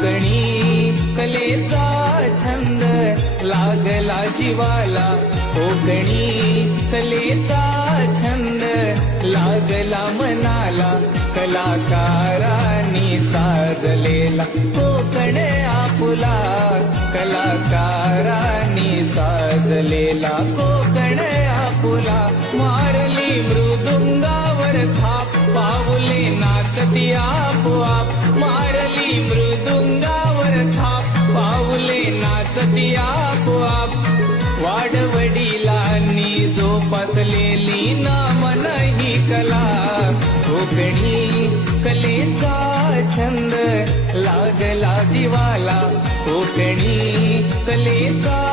कोकणी कलेचा छंद लागला जीवाला, कोकणी कलेचा छंद लागला मनाला, कलाकारांनी साजलेला कोकण आपुला, कलाकारांनी साजलेला कोकण आपुला. मारली मृदुंगावर थाप, पाऊले नाचती आपोआप, मारली मृदुंगावर थाप, पाऊले नाचती आपोआप. वाडवडिलांनी जोपासलेली ना मन ही कला, कोकणी कलेचा छंद लागला जीवाला, कोकणी कलेचा